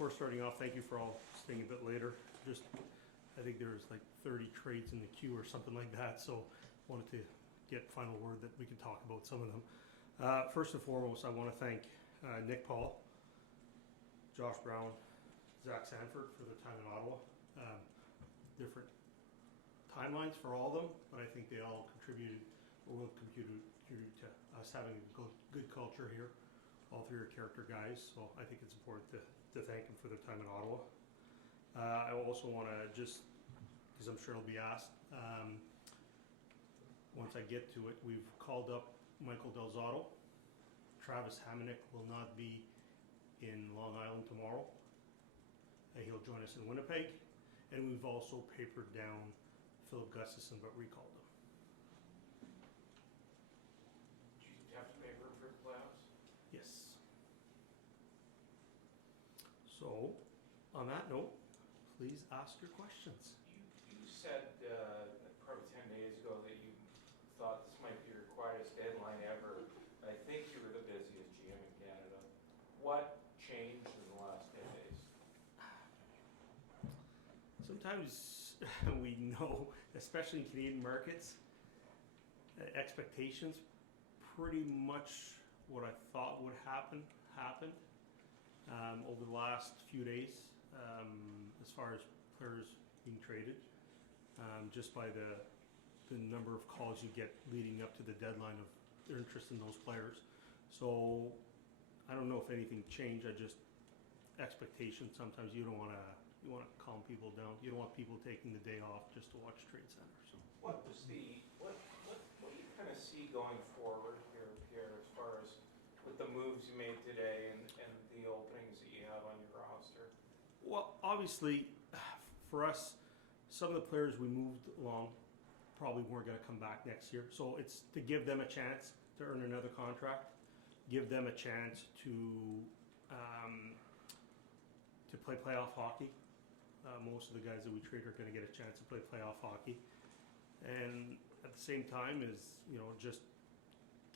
Before starting off, thank you for all staying a bit later. Just, I think there's like 30 trades in the queue or something like that, so wanted to get final word that we can talk about some of them. First and foremost, I want to thank Nick Paul, Josh Brown, Zach Sanford for their time in Ottawa. Different timelines for all of them, but I think they all contributed or will contribute to us having a good culture here. All three are character guys, so I think it's important to thank them for their time in Ottawa. I also want to just, because I'm sure it'll be asked, once I get to it, we've called up Michael Delzato. Travis Hamonic will not be in Long Island tomorrow. He'll join us in Winnipeg. And we've also papered down Philip Gustafson, but recalled him. Did you have to paper him for the playoffs? Yes. So, on that note, please ask your questions. You said probably 10 days ago that you thought this might be your quietest deadline ever. I think you were the busiest GM in Canada. What changed in the last 10 days? Sometimes we know, especially in Canadian markets, expectations, pretty much what I thought would happen happened over the last few days as far as players being traded, just by the number of calls you get leading up to the deadline of their interest in those players. So I don't know if anything changed. I just, expectations, sometimes you want to calm people down. You don't want people taking the day off just to watch Trade Center. So What do you kind of see going forward here, Pierre, as far as with the moves you made today and the openings that you have on your roster? Well, obviously, for us, some of the players we moved along probably weren't going to come back next year. So it's to give them a chance to earn another contract, give them a chance to play playoff hockey. Most of the guys that we trade are going to get a chance to play playoff hockey, and at the same time is just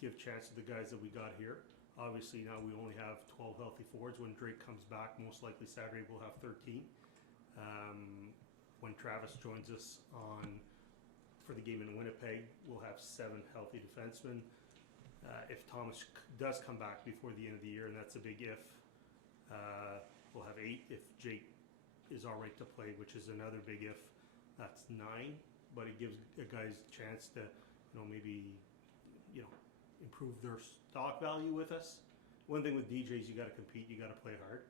give chance to the guys that we got here. Obviously now we only have 12 healthy forwards. When Drake comes back, most likely Saturday we'll have 13. When Travis joins us for the game in Winnipeg, we'll have 7 healthy defensemen. If Thomas does come back before the end of the year, and that's a big if, we'll have 8. If Jake is all right to play, which is another big if, that's 9. But it gives a guys a chance to, maybe, improve their stock value with us. One thing with DJs, you got to compete, you got to play hard,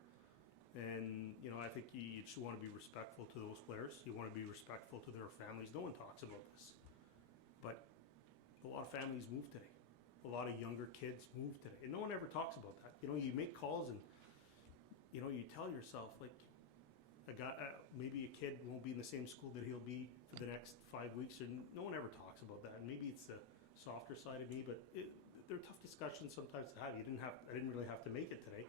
and I think you just want to be respectful to those players. You want to be respectful to their families. No one talks about this, but a lot of families move today. A lot of younger kids move today, and no one ever talks about that. You make calls and you tell yourself, like, a guy, maybe a kid won't be in the same school that he'll be for the next 5 weeks, and no one ever talks about that. And maybe it's the softer side of me, but they're tough discussions sometimes to have. I didn't really have to make it today,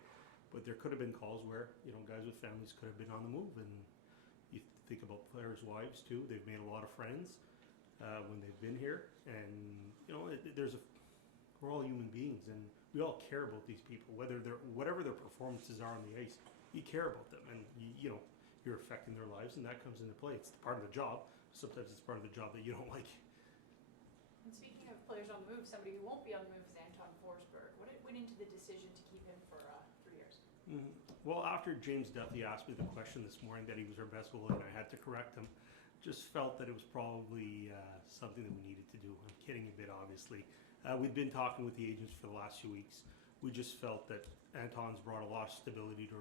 but there could have been calls where guys with families could have been on the move. And you think about players' wives too. They've made a lot of friends when they've been here, and we're all human beings, and we all care about these people, whatever their performances are on the ice. You care about them, and you're affecting their lives, and that comes into play. It's part of the job. Sometimes it's part of the job that you don't like. And speaking of players on the move, somebody who won't be on the move is Anton Forsberg. What went into the decision to keep him for 3 years? Mm-hmm. Well, after James Duthie asked me the question this morning that he was our best goalie and I had to correct him, just felt that it was probably something that we needed to do. I'm kidding a bit, obviously. We've been talking with the agents for the last few weeks. We just felt that Anton's brought a lot of stability to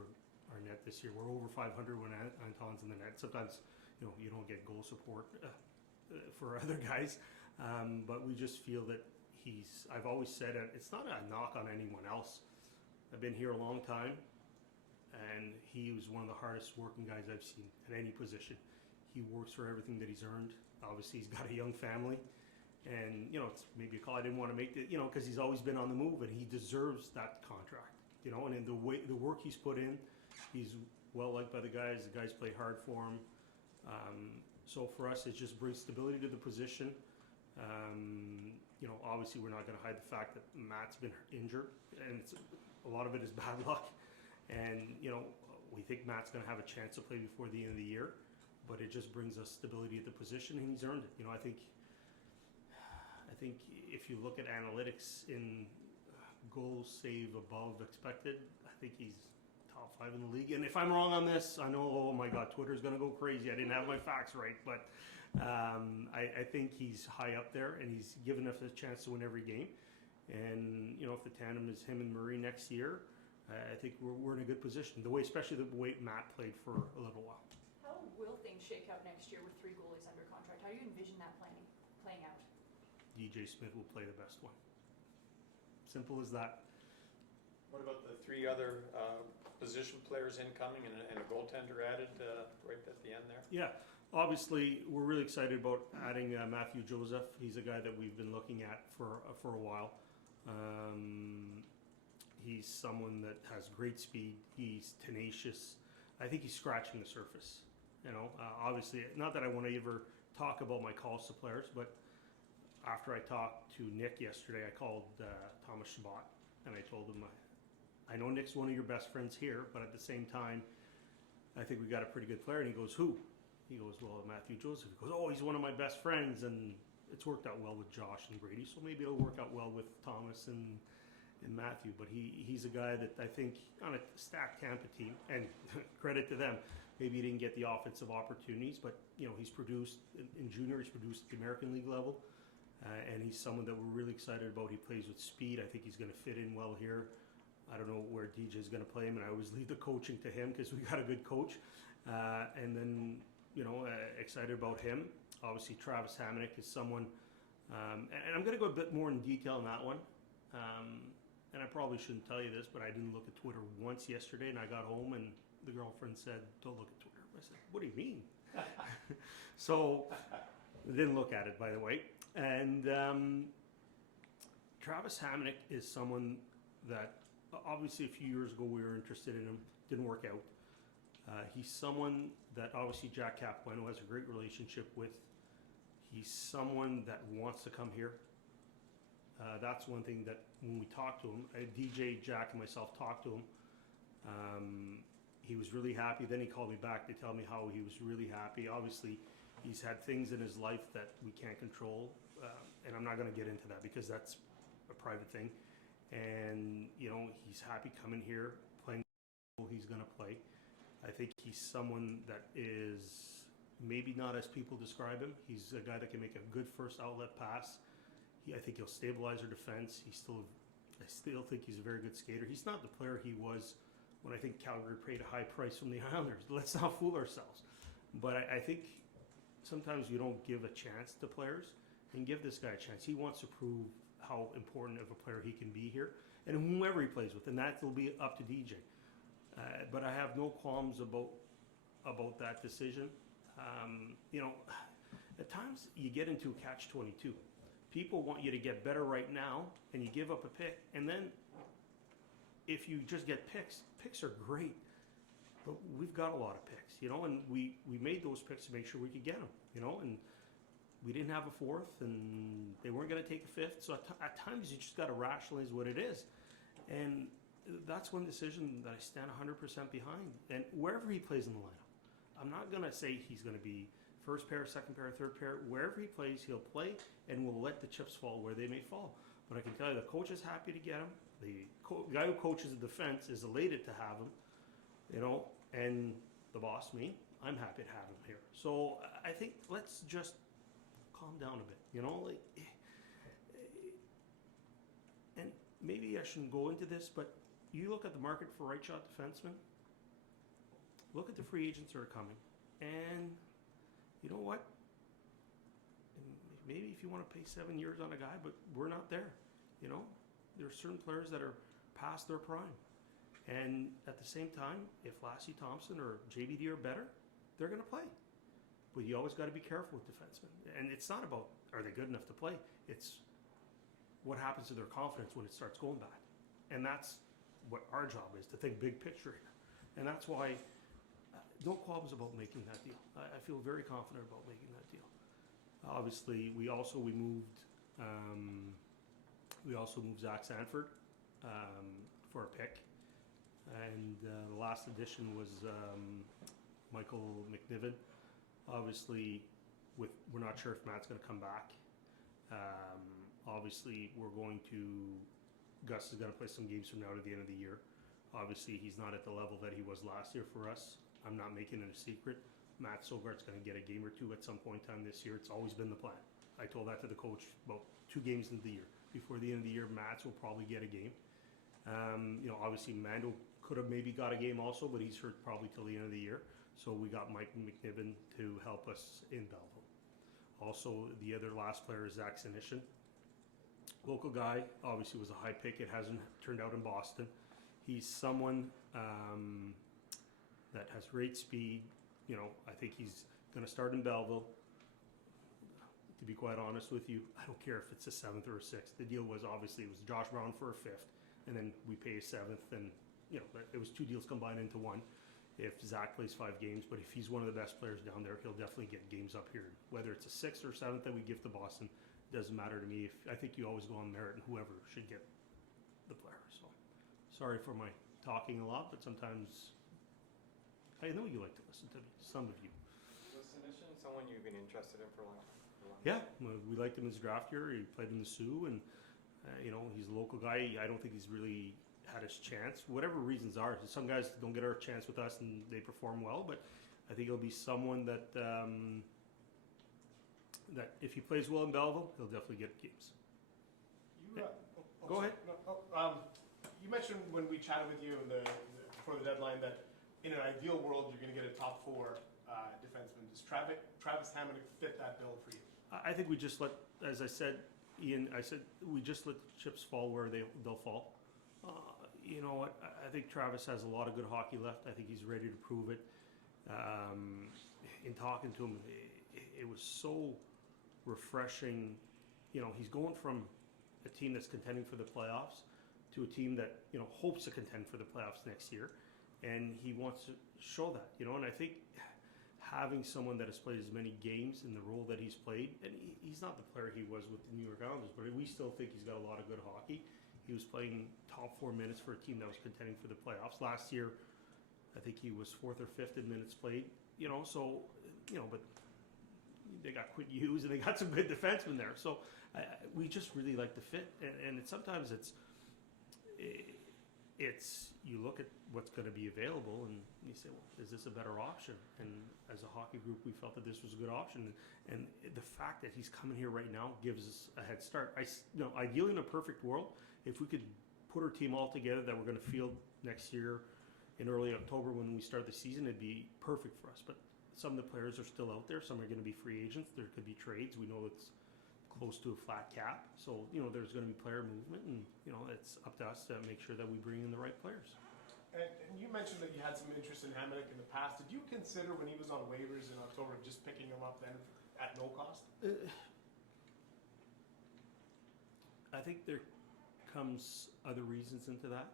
our net this year. We're over 500 when Anton's in the net. Sometimes, you don't get goal support for other guys, but we just feel that I've always said it, it's not a knock on anyone else. I've been here a long time, and he was one of the hardest working guys I've seen at any position. He works for everything that he's earned. Obviously, he's got a young family, and it's maybe a call I didn't want to make, because he's always been on the move, and he deserves that contract. And in the work he's put in, he's well liked by the guys. The guys play hard for him. So for us, it just brings stability to the position. Obviously we're not going to hide the fact that Matt's been injured, and a lot of it is bad luck. And We think Matt's going to have a chance to play before the end of the year, but it just brings us stability at the position, and he's earned it. I think if you look at analytics in goals saved above expected, I think he's top 5 in the league. And if I'm wrong on this, I know, oh my God, Twitter's going to go crazy. I didn't have my facts right, but I think he's high up there, and he's given us a chance to win every game. And if the tandem is him and Murray next year, I think we're in a good position. Especially the way Matt played for a little while. How will things shake out next year with 3 goalies under contract? How do you envision that playing out? DJ Smith will play the best one. Simple as that. What about the 3 other position players incoming and a goaltender added right at the end there? Yeah, obviously we're really excited about adding Matthew Joseph. He's a guy that we've been looking at for a while. He's someone that has great speed. He's tenacious. I think he's scratching the surface. Obviously, not that I want to ever talk about my calls to players, but after I talked to Nick yesterday, I called Thomas Chabot, and I told him, I know Nick's one of your best friends here, but at the same time, I think we got a pretty good player. And he goes, who? He goes, well, Matthew Joseph. He goes, oh, he's one of my best friends, and it's worked out well with Josh and Brady, so maybe it'll work out well with Thomas and Matthew. But he's a guy that I think on a stacked Tampa team, and credit to them, maybe he didn't get the offensive opportunities, but he's produced in junior, he's produced at the American League level. And he's someone that we're really excited about. He plays with speed. I think he's going to fit in well here. I don't know where DJ is going to play him, and I always leave the coaching to him because we got a good coach. And then, excited about him. Obviously, Travis Hamonic is someone, and I'm going to go a bit more in detail on that one. And I probably shouldn't tell you this, but I didn't look at Twitter once yesterday, and I got home, and the girlfriend said, don't look at Twitter. I said, what do you mean? So I didn't look at it, by the way. And Travis Hamonic is someone that obviously a few years ago we were interested in him, didn't work out. He's someone that obviously Jack Capuano has a great relationship with. He's someone that wants to come here. That's one thing that when we talked to him, DJ, Jack, and myself talked to him. He was really happy. Then he called me back to tell me how he was really happy. Obviously, he's had things in his life that we can't control, and I'm not going to get into that because that's a private thing. And, he's happy coming here, playing the role he's going to play. I think he's someone that is maybe not as people describe him. He's a guy that can make a good first outlet pass. I think he'll stabilize our defense. I still think he's a very good skater. He's not the player he was when I think Calgary paid a high price from the Islanders. Let's not fool ourselves. But I think sometimes you don't give a chance to players, and give this guy a chance. He wants to prove how important of a player he can be here, and whomever he plays with, and that will be up to DJ. But I have no qualms about that decision. At times you get into a catch-22. People want you to get better right now, and you give up a pick, and then if you just get picks are great, but we've got a lot of picks, and we made those picks to make sure we could get them, and we didn't have a 4th, and they weren't going to take a 5th, so at times you just got to rationalize what it is, and that's one decision that I stand 100% behind, and wherever he plays in the lineup, I'm not going to say he's going to be first pair, second pair, third pair. Wherever he plays, he'll play, and we'll let the chips fall where they may fall. But I can tell you, the coach is happy to get him. The guy who coaches the defense is elated to have him, and the boss, me, I'm happy to have him here. So I think let's just calm down a bit, and maybe I shouldn't go into this, but you look at the market for right shot defensemen, look at the free agents that are coming, and you know what? Maybe if you want to pay 7 years on a guy, but we're not there. There are certain players that are past their prime. And at the same time, if Lassie Thompson or JVD are better, they're going to play. But you always got to be careful with defensemen. And it's not about are they good enough to play. It's what happens to their confidence when it starts going bad. And that's what our job is, to think big picture here. And that's why no qualms about making that deal. I feel very confident about making that deal. Obviously, we moved Zach Sanford for a pick. And the last addition was Michael McNiven. Obviously, we're not sure if Matt's going to come back. Obviously, Gus is going to play some games from now to the end of the year. Obviously, he's not at the level that he was last year for us. I'm not making it a secret. Matt Sogart's going to get a game or two at some point in time this year. It's always been the plan. I told that to the coach about 2 games into the year. Before the end of the year, Matt's will probably get a game. Obviously, Mando could have maybe got a game also, but he's hurt probably till the end of the year. So we got Mike McNiven to help us in Belleville. Also, the other last player is Zach Sinishin. Local guy, obviously was a high pick. It hasn't turned out in Boston. He's someone that has great speed. I think he's going to start in Belleville. To be quite honest with you, I don't care if it's a 7th or a 6th. The deal was obviously it was Josh Brown for a 5th, and then we pay a 7th, and it was 2 deals combined into one. If Zach plays 5 games, but if he's one of the best players down there, he'll definitely get games up here. Whether it's a 6th or 7th that we give to Boston, doesn't matter to me. I think you always go on merit, and whoever should get the player. So, sorry for my talking a lot, but sometimes I know you like to listen to me. Some of you. Was Sinishin someone you've been interested in for a long time? Yeah, we liked him as a draft year. He played in the Sioux, and he's a local guy. I don't think he's really had his chance. Whatever reasons are, some guys don't get our chance with us and they perform well, but I think he'll be someone that that if he plays well in Belleville, he'll definitely get games. Go ahead. You mentioned when we chatted with you before the deadline that in an ideal world you're going to get a top 4 defenseman. Does Travis Hamonic fit that bill for you? I think we just let, as I said, Ian, we just let the chips fall where they'll fall. You know what? I think Travis has a lot of good hockey left. I think he's ready to prove it. In talking to him, it was so refreshing. He's going from a team that's contending for the playoffs to a team that hopes to contend for the playoffs next year, and he wants to show that. And I think having someone that has played as many games in the role that he's played, and he's not the player he was with the New York Islanders, but we still think he's got a lot of good hockey. He was playing top 4 minutes for a team that was contending for the playoffs. Last year, I think he was 4th or 5th in minutes played. But they got Quinn Hughes and they got some good defensemen there. So we just really like the fit, and sometimes it's you look at what's going to be available and you say, well, is this a better option? And as a hockey group, we felt that this was a good option. And the fact that he's coming here right now gives us a head start. Ideally in a perfect world, if we could put our team all together that we're going to field next year in early October when we start the season, it'd be perfect for us. But some of the players are still out there. Some are going to be free agents. There could be trades. We know it's close to a flat cap. So, there's going to be player movement, and, it's up to us to make sure that we bring in the right players. And you mentioned that you had some interest in Hamonic in the past. Did you consider when he was on waivers in October just picking him up then at no cost? I think there comes other reasons into that,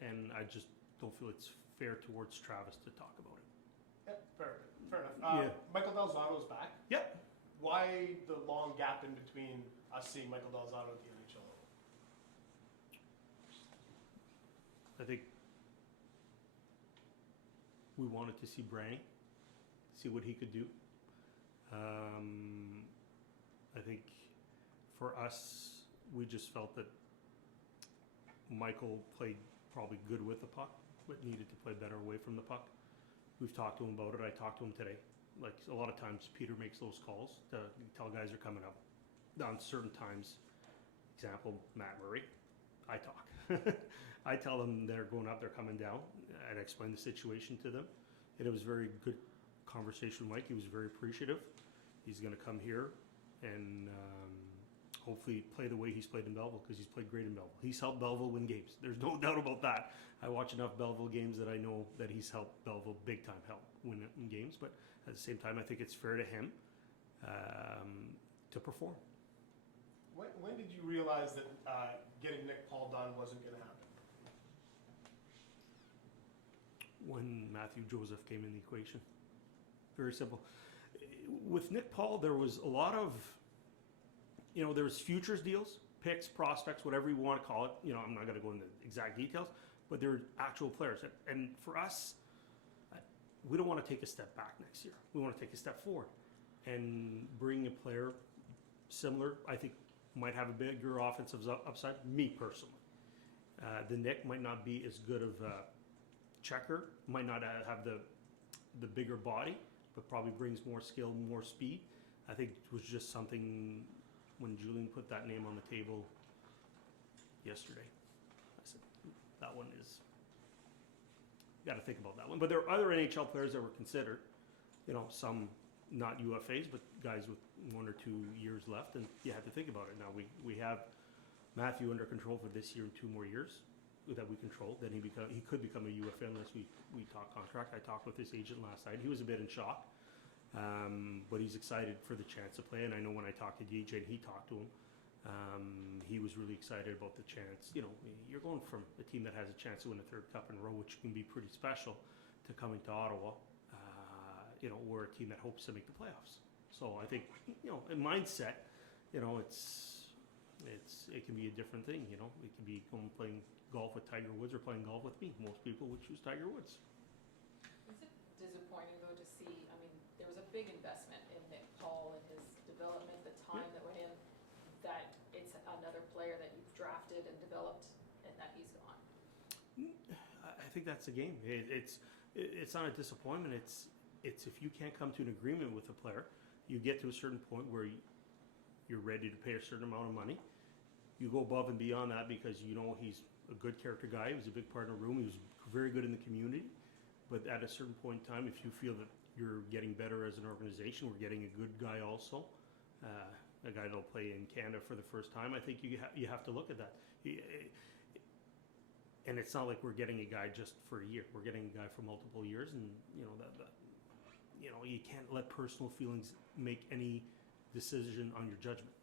and I just don't feel it's fair towards Travis to talk about it. Yeah, fair enough. Michael Delzato's back. Yep. Why the long gap in between us seeing Michael Delzato at the NHL level? I think we wanted to see Brang, see what he could do. I think for us, we just felt that Michael played probably good with the puck, but needed to play better away from the puck. We've talked to him about it. I talked to him today. Like a lot of times, Peter makes those calls to tell guys are coming up. On certain times, example, Matt Murray, I talk. I tell them they're going up, they're coming down. I'd explain the situation to them. And it was a very good conversation with Mike. He was very appreciative. He's going to come here and hopefully play the way he's played in Belleville, because he's played great in Belleville. He's helped Belleville win games. There's no doubt about that. I watch enough Belleville games that I know that he's helped Belleville big time win games. But at the same time, I think it's fair to him to perform. When did you realize that getting Nick Paul done wasn't going to happen? When Matthew Joseph came in the equation. Very simple. With Nick Paul, there was a lot of, there was futures deals, picks, prospects, whatever you want to call it. I'm not going to go into exact details, but they're actual players. And for us, we don't want to take a step back next year. We want to take a step forward and bring a player similar. I think might have a bigger offensive upside. Me personally, the Nick might not be as good of a checker. Might not have the bigger body, but probably brings more skill, more speed. I think it was just something when Julian put that name on the table yesterday. I said, that one is, you got to think about that one. But there are other NHL players that were considered, you know, some not UFAs, but guys with 1 or 2 years left, and you have to think about it. Now, we have Matthew under control for this year and 2 more years that we control. Then he could become a UFA unless we talk contract. I talked with his agent last night. He was a bit in shock, but he's excited for the chance to play. And I know when I talked to DJ and he talked to him, he was really excited about the chance. You know, you're going from a team that has a chance to win a 3rd cup in a row, which can be pretty special, to coming to Ottawa. You know, we're a team that hopes to make the playoffs. So I think, you know, in mindset, you know, it can be a different thing. You know, it can be going playing golf with Tiger Woods or playing golf with me. Most people would choose Tiger Woods. Is it disappointing though to see? I mean, there was a big investment in Nick Paul and his development, the time that went in. That it's another player that you've drafted and developed, and that he's gone. I think that's the game. It's not a disappointment. It's if you can't come to an agreement with a player, you get to a certain point where you're ready to pay a certain amount of money. You go above and beyond that because you know he's a good character guy. He was a big part in the room. He was very good in the community. But at a certain point in time, if you feel that you're getting better as an organization, we're getting a good guy also, a guy that'll play in Canada for the first time, I think you have to look at that. And it's not like we're getting a guy just for a year. We're getting a guy for multiple years, and you know you can't let personal feelings make any decision on your judgment.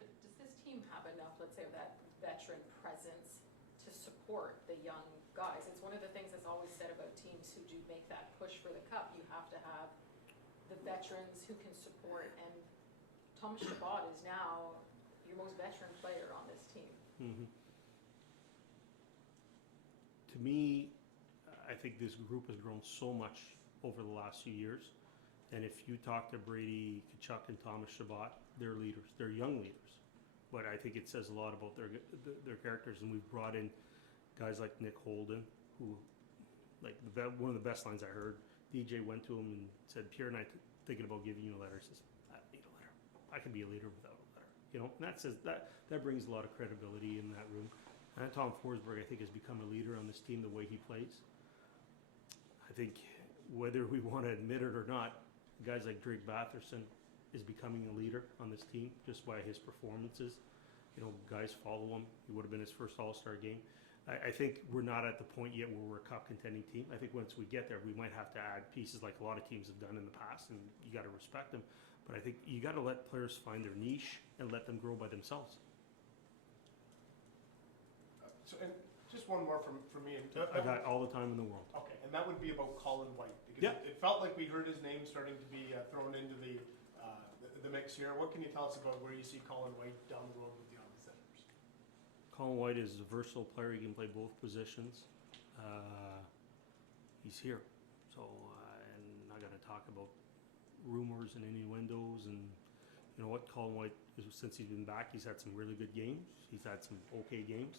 But does this team have enough, let's say, of that veteran presence to support the young guys? It's one of the things that's always said about teams who do make that push for the cup. You have to have the veterans who can support, and Thomas Chabot is now your most veteran player on this team. Mm-hmm. To me, I think this group has grown so much over the last few years. And if you talk to Brady, Tkachuk, and Thomas Chabot, they're leaders. They're young leaders. But I think it says a lot about their characters. And we've brought in guys like Nick Holden, who, like one of the best lines I heard, DJ went to him and said, Pierre and I thinking about giving you a letter. He says, I don't need a letter. I can be a leader without a letter. You know, and that brings a lot of credibility in that room. And Tom Forsberg, I think, has become a leader on this team the way he plays. I think whether we want to admit it or not, guys like Drake Batherson is becoming a leader on this team just by his performances. You know, guys follow him. He would have been his first All-Star game. I think we're not at the point yet where we're a cup contending team. I think once we get there, we might have to add pieces like a lot of teams have done in the past, and you got to respect them. But I think you got to let players find their niche and let them grow by themselves. And just one more from me. I got all the time in the world. Okay, and that would be about Colin White, because it felt like we heard his name starting to be thrown into the mix here. What can you tell us about where you see Colin White down the road with the Ottawa Senators? Colin White is a versatile player. He can play both positions. He's here. So, and I'm not going to talk about rumors and innuendos. And you know what? Colin White, since he's been back, he's had some really good games. He's had some okay games.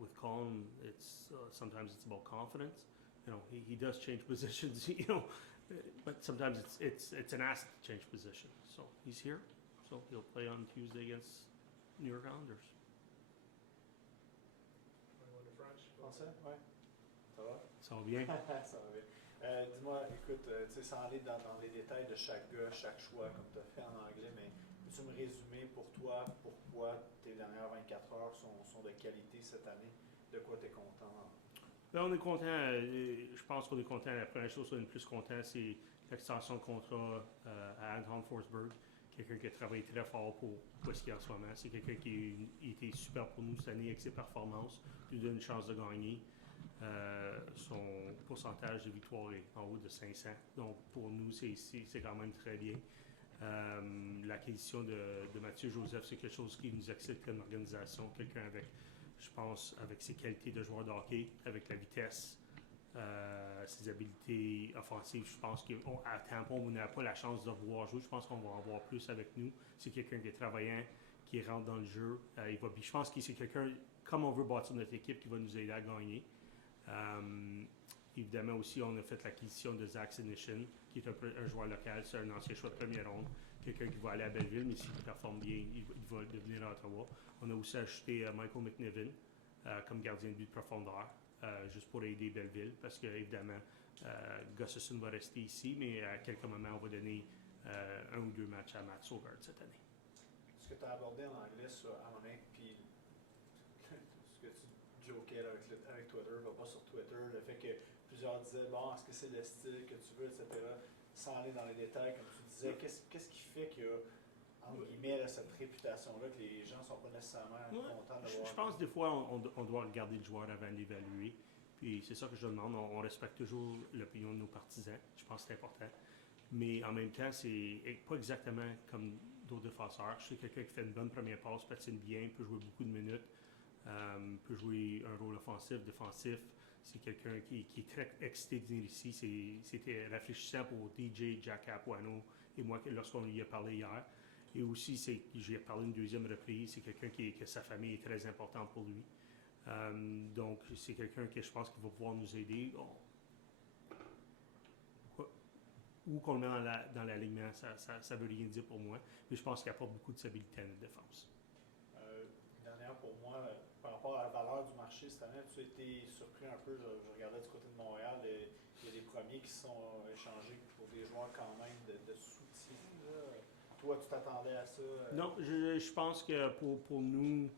With Colin, it's sometimes it's about confidence. You know, he does change positions. You know, but sometimes it's an asset to change position. So he's here. So he'll play on Tuesday against New York Islanders. Français? Ouais. Ça va? Ça va bien. Ça va bien. Dis-moi, écoute, tu sais, sans aller dans les détails de chaque gars, chaque choix, comme tu as fait en anglais, mais peux-tu me résumer pour toi pourquoi tes dernières 24 heures sont de qualité cette année? De quoi tu es content? Là, on est content. Je pense qu'on est content. La première chose qu'on est le plus content, c'est l'extension de contrat à Anton Forsberg. Quelqu'un qui a travaillé très fort pour ce qu'il y a en ce moment. C'est quelqu'un qui a été super pour nous cette année avec ses performances. Il nous donne une chance de gagner. Son pourcentage de victoire est en haut de 500. Donc, pour nous, c'est quand même très bien. L'acquisition de Mathieu Joseph, c'est quelque chose qui nous excite comme organisation. Quelqu'un avec Je pense avec ses qualités de joueur de hockey, avec la vitesse, ses habiletés offensives, je pense qu'à Tampon, on n'a pas la chance de voir jouer. Je pense qu'on va en voir plus avec nous. C'est quelqu'un qui est travaillant, qui rentre dans le jeu. Je pense que c'est quelqu'un, comme on veut bâtir notre équipe, qui va nous aider à gagner. Évidemment aussi, on a fait l'acquisition de Zach Senyshyn, qui est un joueur local, c'est un ancien choix de première ronde, quelqu'un qui va aller à Belleville, mais s'il performe bien, il va devenir à Ottawa. On a aussi ajouté Michael McNiven comme gardien de but de profondeur, juste pour aider Belleville, parce que évidemment, Gustafsson va rester ici, mais à quelques moments, on va donner 1 ou 2 matchs à Matt Sogard cette année. Ce que tu as abordé en anglais sur Amonic, puis ce que tu jokais là, avec Twitter, va pas sur Twitter, le fait que plusieurs disaient, bon, est-ce que c'est le style que tu veux, etc., sans aller dans les détails, comme tu disais, qu'est-ce qui fait qu'il y a, entre guillemets, là, cette réputation-là que les gens ne sont pas nécessairement contents de voir? Je pense que des fois, on doit regarder le joueur avant de l'évaluer. Puis c'est ça que je demande. On respecte toujours l'opinion de nos partisans. Je pense que c'est important. Mais en même temps, c'est pas exactement comme d'autres défenseurs. Je sais quelqu'un qui fait une bonne première passe, patine bien, peut jouer beaucoup de minutes, peut jouer un rôle offensif, défensif. C'est quelqu'un qui est très excité de venir ici. C'était rafraîchissant pour DJ, Jack Capuano et moi lorsqu'on lui a parlé hier. Et aussi, j'ai parlé une deuxième reprise. C'est quelqu'un que sa famille est très importante pour lui. Donc, c'est quelqu'un que je pense qu'il va pouvoir nous aider. Où qu'on le met dans l'alignement, ça veut rien dire pour moi. Mais je pense qu'il apporte beaucoup de stabilité à notre défense. Dernière pour moi, par rapport à la valeur du marché cette année, tu as été surpris un peu. Je regardais du côté de Montréal, il y a des premiers qui sont échangés pour des joueurs quand même de soutien. Là. Toi, tu t'attendais à ça? Non, je pense que pour nous,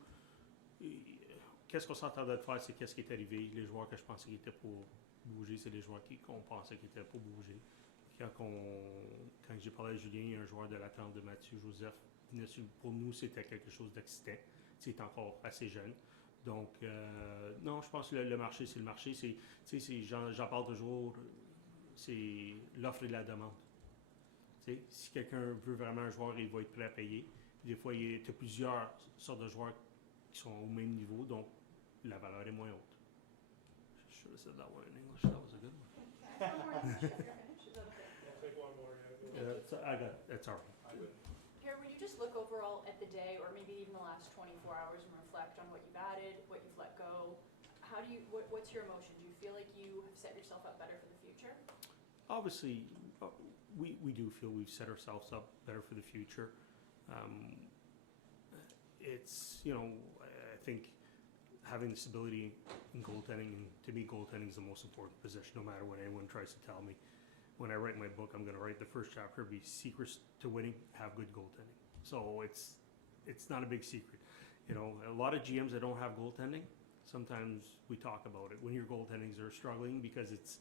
qu'est-ce qu'on s'attendait de faire, c'est qu'est-ce qui est arrivé. Les joueurs que je pensais qui étaient pour bouger, c'est les joueurs qu'on pensait qui étaient pour bouger. Quand j'ai parlé à Julien, il y a un joueur de l'attente de Mathieu Joseph. Pour nous, c'était quelque chose d'excitant. C'est encore assez jeune. Donc, non, je pense que le marché, c'est le marché. J'en parle toujours, c'est l'offre et la demande. Si quelqu'un veut vraiment un joueur, il va être prêt à payer. Des fois, il y a plusieurs sortes de joueurs qui sont au même niveau, donc la valeur est moins haute. Je should have said that one in English. That was a good one. Take one more. Yeah. I got it. That's all right. Pierre, when you just look overall at the day, or maybe even the last 24 hours, and reflect on what you've added, what you've let go, what's your emotion? Do you feel like you have set yourself up better for the future? Obviously, we do feel we've set ourselves up better for the future. It's, I think having the stability in goaltending, and to me, goaltending is the most important position, no matter what anyone tries to tell me. When I write my book, I'm going to write the first chapter, be secrets to winning, have good goaltending. So it's not a big secret. A lot of GMs that don't have goaltending, sometimes we talk about it when your goaltendings are struggling because it's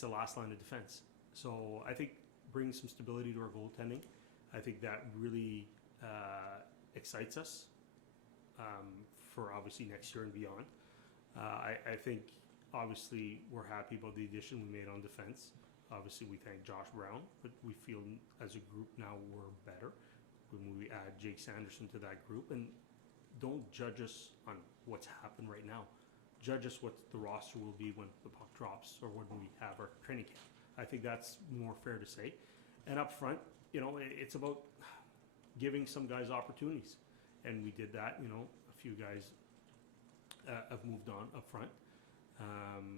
the last line of defense. So I think bringing some stability to our goaltending, I think that really excites us for obviously next year and beyond. I think obviously we're happy about the addition we made on defense. Obviously we thank Josh Brown, but we feel as a group now we're better when we add Jake Sanderson to that group. And don't judge us on what's happened right now. Judge us what the roster will be when the puck drops or when we have our training camp. I think that's more fair to say. And up front, it's about giving some guys opportunities. And we did that, a few guys have moved on up front.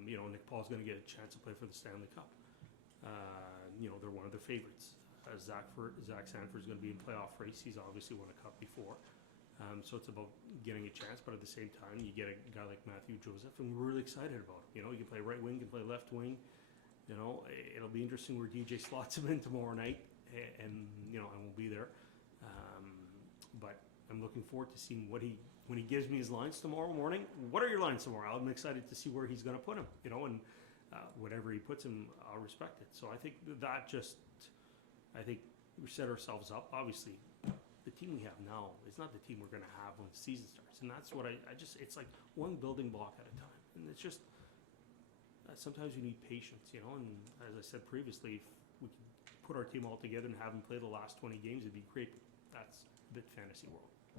Nick Paul's going to get a chance to play for the Stanley Cup. They're one of their favorites. Zach Sanford's going to be in playoff race. He's obviously won a cup before. So it's about getting a chance, but at the same time, you get a guy like Matthew Joseph, and we're really excited about him. He can play right wing, can play left wing. It'll be interesting where DJ slots him in tomorrow night, and I won't be there. But I'm looking forward to seeing when he gives me his lines tomorrow morning. What are your lines tomorrow? I'm excited to see where he's going to put him. And whatever he puts him, I'll respect it. So I think we set ourselves up. Obviously, the team we have now is not the team we're going to have when the season starts, and that's what it's like one building block at a time, and it's just sometimes you need patience, and as I said previously, if we could put our team all together and have them play the last 20 games, it'd be great. That's a bit fantasy world.